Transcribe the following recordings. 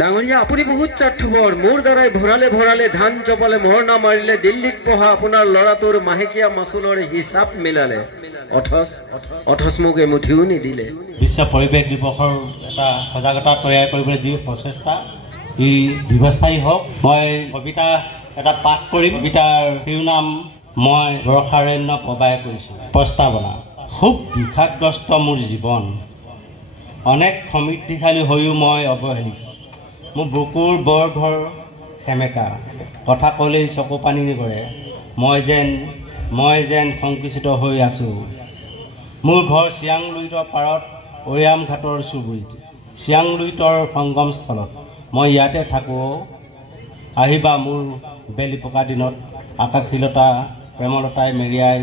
ডাঙৰীয়া আপুনি বহুত স্বাৰ্থপৰ মোৰ দ্বাৰাই ভৰালে ভৰালে ধান চপালে মৰণা মাৰিলে দিল্লীত পঢ়া আপোনাৰ ল'ৰাটোৰ মাহেকীয়া মাচুলৰ হিচাপ মিলালে অথচ মোক এমুঠিও নিদিলে বিশ্ব পৰিৱেশ দিৱসৰ এটা সজাগতা তৈয়াৰ কৰিবলৈ যি প্ৰচেষ্টা ই দীৰ্ঘস্থায়ী হওক মই কবিতা এটা পাঠ কৰিম কবিতাৰ শিৰোনাম মই বৰ্ষাৰণ্য প্ৰবাহ কৰিছোঁ প্ৰস্তাৱনা খুব বিষাদগ্ৰস্ত মোৰ জীৱন অনেক সমৃদ্ধিশালী হৈও মই অৱহেলিত মোৰ বুকুৰ বৰ ঘৰ সেমেকা কথা ক'লেই চকু পানী কৰে মই যেন সংকুচিত হৈ আছোঁ মোৰ ঘৰ চিয়াংলুইতৰ পাৰত ঐয়াম ঘাটৰ চুবুৰীত চিয়াংলুইতৰ সংগমস্থলত মই ইয়াতে থাকোঁ আহিবা মোৰ বেলি পকা দিনত আকাশীলতা প্ৰেমলতাই মেৰিয়াই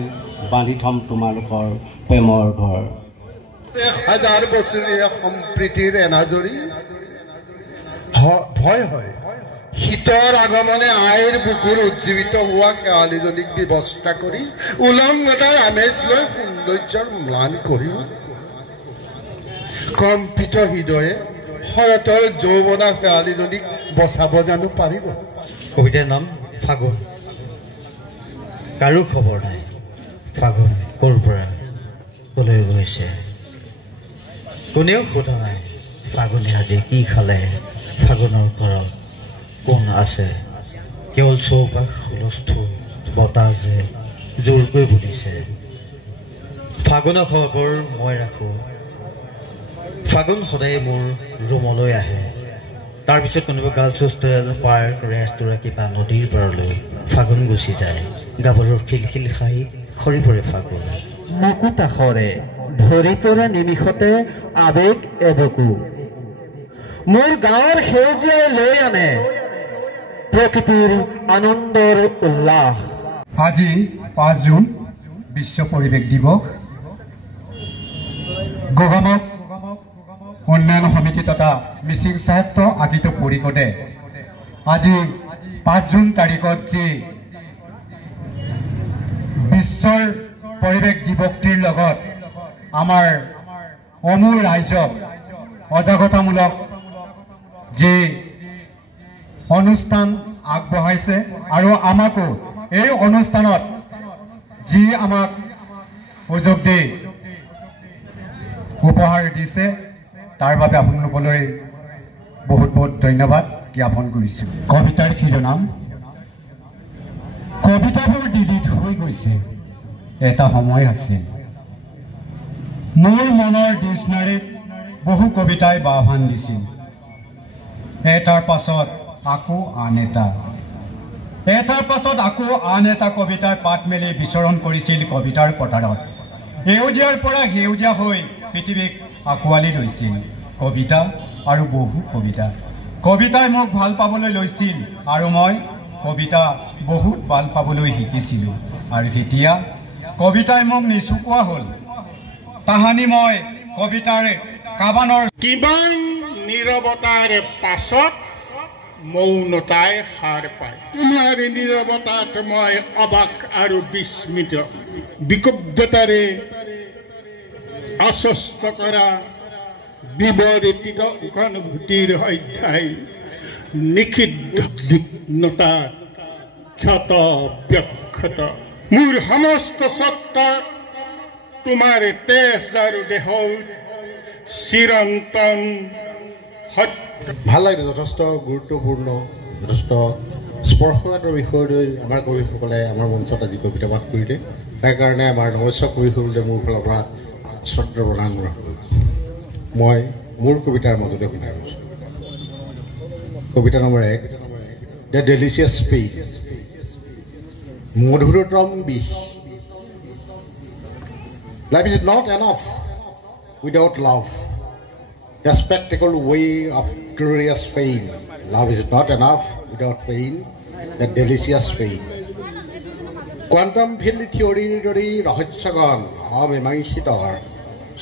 বান্ধি থম তোমালোকৰ প্ৰেমৰ ঘৰ 1000 বছৰীয়া সম্প্ৰীতিৰ এনাজৰী ভয় হয় শীতৰ আগমনে আইৰ বুকুৰ উজ্জীৱিত হোৱা শেৱালিজনীক ব্যৱস্থা কৰি উলংঘতাৰ আমেজ লৈ সৌন্দৰ্যৰ ম্লান কৰিব কম্পিত হৃদয়ে শৰতৰ যৌৱনা শেৱালিজনীক বচাব জানো পাৰিব কবিতাৰ নাম ফাগুন কাৰো খবৰ নাই ফাগুন ক'ৰ পৰা ক'লৈ গৈছে কোনেও সোধা নাই ফাগুনে আজি কি খালে ফাগুনৰ ঘৰত কোন আছে কেৱল চৌপাশ হুলস্থুল বতাহ যে জোৰকৈ বুলিছে ফাগুনৰ খবৰ মই ৰাখোঁ ফাগুন সদায় মোৰ ৰুমলৈ আহে তাৰপিছত কোনোবা গাৰ্লছ হোষ্টেল পাৰ্ক ৰেষ্টুৰা কিবা নদীৰ পাৰলৈ ফাগুন গুচি যায় গাভৰুৰ খিলখিল খাই সৰি পৰে ফাগুন মুকুত আখৰে ভৰি পৰা নিমিষতে আবেগ এবকু মোৰ গাঁৱৰ সেউজীয়াই লৈ আনে প্ৰকৃতিৰ আনন্দৰ উল্লাস আজি 5 জুন বিশ্ব পৰিৱেশ দিৱস গগনক উন্নয়ন সমিতি তথা মিচিং সাহিত্য আকিত পৰিষদে আজি 5 জুন তাৰিখত যি বিশ্বৰ পৰিৱেশ দিৱসটিৰ লগত আমাৰ অমূল ৰাইজক অজাগতামূলক যে অনুষ্ঠান আগবঢ়াইছে আৰু আমাকো এই অনুষ্ঠানত যি আমাক সুযোগ দি উপহাৰ দিছে তাৰ বাবে আপোনালোকলৈ বহুত বহুত ধন্যবাদ জ্ঞাপন কৰিছোঁ কবিতাৰ শিৰোনাম কবিতাবোৰ ডিলিট হৈ গৈছে এটা সময় আছিল মোৰ মনৰ ডিক্সনাৰীত বহু কবিতাই বাহন দিছিল এটাৰ পাছত আকৌ আন এটা কবিতাৰ পাঠ মেলি বিচৰণ কৰিছিল কবিতাৰ পথাৰত সেউজীয়াৰ পৰা সেউজীয়া হৈ পৃথিৱীক আঁকোৱালি লৈছিল কবিতা আৰু বহু কবিতাই মোক ভাল পাবলৈ লৈছিল আৰু মই কবিতা বহুত ভাল পাবলৈ শিকিছিলোঁ আৰু এতিয়া কবিতাই মোক নিচুকোৱা হ'ল তাহানি মই কবিতাৰ কাবানৰ কিমান নীৰৱতাৰ পাছত মৌনতাই সাৰ পায় তোমাৰ নীৰৱতাত মই অবাক আৰু বিস্মিত বিক্ষুব্ধতাৰে আশ্বস্ত কৰা বিবৰ্তিত উখানুভূতিৰ অধ্যায় নিষিদ্ধ জিগ্নতা ক্ষত ব্যক্ষত মোৰ সমস্ত সত্তা তোমাৰ তেজ আৰু দেহ চিৰন্তন ভাল লাগে যথেষ্ট গুৰুত্বপূৰ্ণ যথেষ্ট স্পৰ্শকাতৰ বিষয় লৈ আমাৰ কবিসকলে আমাৰ মঞ্চত আজি কবিতা পাঠ কৰিলে তাৰ কাৰণে আমাৰ নৱস্য কবিসকলে মোৰ ফালৰ পৰা শ্ৰদ্ধা প্ৰদান কৰা মই মোৰ কবিতাৰ মাজতে শুনাই গৈছোঁ কবিতা নম্বৰ 1 দ্য ডেলিচিয়াছ স্পেচ মধুৰতম বিষ Life is not enough without love. The spectacle way of glorious fame. Love is not enough without fame. The delicious fame. Quantum field theory rahasyagan amimangsitor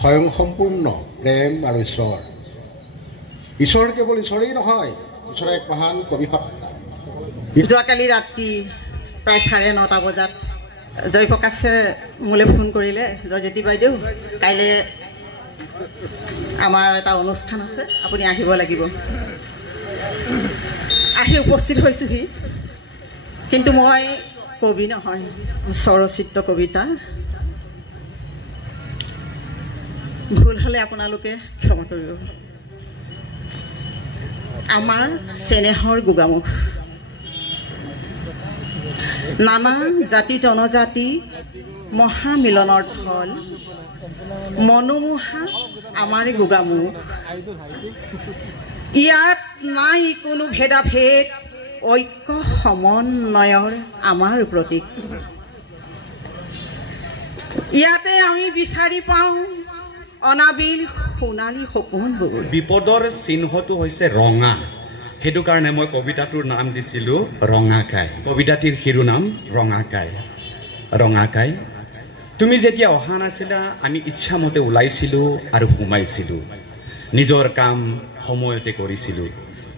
স্বয়ং সম্পূৰ্ণ প্ৰেম আৰু ঈশ্বৰ ঈশ্বৰ কেৱল ঈশ্বৰেই নহয় ঈশ্বৰ এক মহান কবি সত্তা যোৱাকালি ৰাতি প্ৰায় 9:30 বজাত জয়প্ৰকাশে মোলৈ ফোন কৰিলে জয়জ্যোতি বাইদেউ কাইলৈ আমাৰ এটা অনুষ্ঠান আছে আপুনি আহিব লাগিব আহি উপস্থিত হৈছোহি কিন্তু মই কবি নহয় স্বৰচিত্ৰ কবিতা ভুল হলে আপোনালোকে ক্ষমা কৰিব আমাৰ চেনেহৰ গোগামুখ নানা জাতি জনজাতি মহামিলনৰ থল মনোমোহা আমাৰ গোগামুখ ইয়াত নাই কোনো ভেদাভেদ ঐক্য সমন্বয়ৰ আমাৰ প্ৰতীক ইয়াতে আমি বিচাৰি পাওঁ অনাবিল সোণালী সপোনবোৰ বিপদৰ চিহ্নটো হৈছে ৰঙা সেইটো কাৰণে মই কবিতাটোৰ নাম দিছিলো ৰঙাকাই কবিতাটিৰ শিৰোনাম ৰঙাকাই ৰঙাকাই তুমি যেতিয়া অহা নাছিলা আমি ইচ্ছামতে ওলাইছিলো আৰু সোমাইছিলো নিজৰ কাম সময়তে কৰিছিলো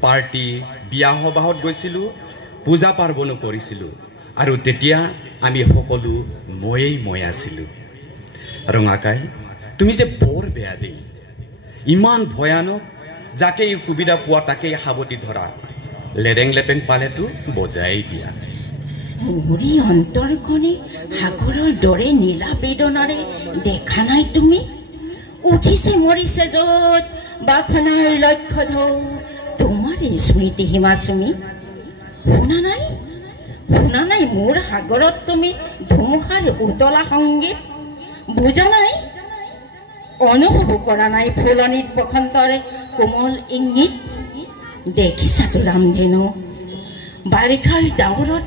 পাৰ্টি বিয়া সবাহত গৈছিলো পূজা পাৰ্বণো কৰিছিলো আৰু তেতিয়া আমি সকলো মই আছিলো ৰঙাকাই তুমি যে বৰ বেয়া দেই ইমান ভয়ানক যাকে এই সুবিধা পোৱা তাকেই সাৱটি ধৰা লেৰেং লেপেং পালেতো বজাই দিয়া মোৰি অন্তৰখনে সাগৰৰ দৰে নীলা বেদনাৰে দেখা নাই তুমি উঠিছে মৰিছে য'ত বাখনাৰ লক্ষ্য ধৌ তোমাৰ স্মৃতি হিমাচুমি শুনা নাই মোৰ সাগৰত তুমি ধুমুহাৰ উতলা সংগীত বুজা নাই অনুভৱ কৰা নাই ফুলনিত বসন্তৰে কোমল ইংগিত দেখিছাতো ৰামধেনু বাৰিষাৰ ডাৱৰত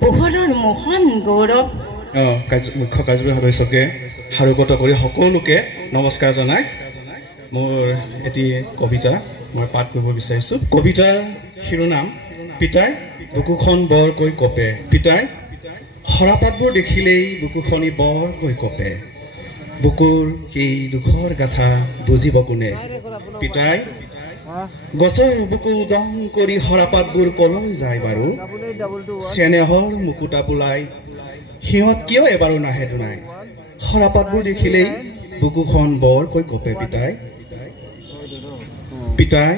পোহৰৰ মোহন গৌৰৱ মুখ্য কাৰ্যবাহী সদস্যকে সাৰোগত কৰি সকলোকে নমস্কাৰ জনাই মোৰ এটি কবিতা মই পাঠ কৰিব বিচাৰিছোঁ কবিতাৰ শিৰোনাম পিতাই বুকুখন বৰকৈ কপে পিতাই সৰাপাতবোৰ দেখিলেই বুকুখনি বৰকৈ কপে বুকুৰ এই দুখৰ গাথা বুজিব কোনে পিতাই গছৰ বুকু দং কৰি সৰাপাতবোৰ কলৈ যায় বাৰু চেনেহৰ মুকুতা বোলাই সিহঁত কিয় এবাৰো নাহে দুনাই সৰাপাতবোৰ দেখিলেই বুকুখন বৰকৈ কপে পিতাই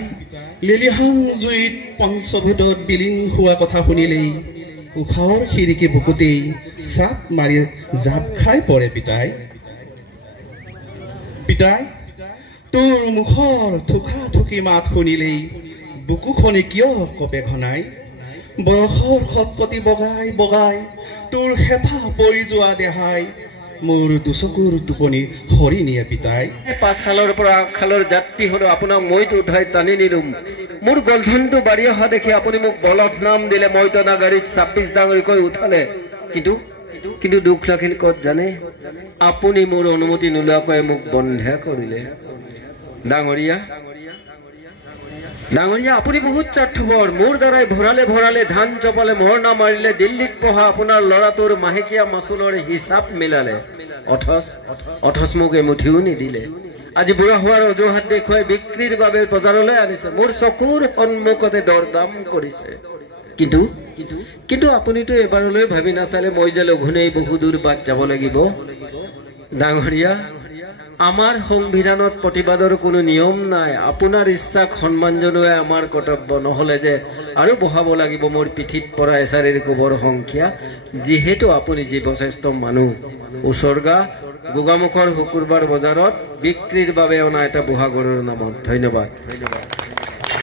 লিলিহাং জুইত পঞ্চভূতত বিলীন হোৱা কথা শুনিলেই উষাৰ খিৰিকী বুকুতেই চাপ মাৰি জাপ খাই পৰে পিতাই তোৰ মুখৰ থুকা থুকি মাত শুনিলেই বুকুখনি কিয় কপে ঘনাই বয়সৰ খটখটি বগাই বগাই তোৰ হেঁথা পৰি যোৱা দেহাই মোৰ দুচকুৰ টোপনি হৰি নিয়ে পিতাই পাছফালৰ পৰা আগফালৰ যাত্ৰী হলো আপোনাক মইতো উঠাই টানি নিলুম মোৰ গলধনটো বাঢ়ি অহা দেখি আপুনি মোক বলদ নাম দিলে মই টনা গাড়ীত 26 ডাঙৰীকৈ উঠালে কিন্তু দুখ লাগিল ক'ত জানে আপুনি মোৰ অনুমতি নোলোৱাকৈ মোক বন্ধা কৰিলে ডাঙৰীয়া আপুনি বহুত স্বাৰ্থপৰ মোৰ দ্বাৰাই ভৰালে ধান চপালে মৰণা মাৰিলে দিল্লীত পঢ়া আপোনাৰ ল'ৰাটোৰ মাহেকীয়া মাচুলৰ হিচাপ মিলালে অথচ মোক এমুঠিও নিদিলে আজি বুঢ়া হোৱাৰ অজুহাত দেখুৱাই বিক্ৰীৰ বাবে বজাৰলৈ আনিছে মোৰ চকুৰ সন্মুখতে দৰদাম কৰিছে কিন্তু আপুনিতো এবাৰলৈ ভাবি নাচালে মই যে লঘোণেই বহু দূৰ বাট যাব লাগিব ডাঙৰীয়া আমাৰ সংবিধানত প্ৰতিবাদৰ কোনো নিয়ম নাই আপোনাৰ ইচ্ছাক সন্মান জনোৱা আমাৰ কৰ্তব্য নহলে যে আৰু বহাব লাগিব মোৰ পিঠিত পৰা এছাৰিৰ কোবৰ সংখ্যা যিহেতু আপুনি জীৱশ্ৰেষ্ঠ মানুহ উছৰ্গা গোগামুখৰ শুকুৰবাৰ বজাৰত বিক্ৰীৰ বাবে অনা এটা বুঢ়া গৰুৰ নামত ধন্যবাদ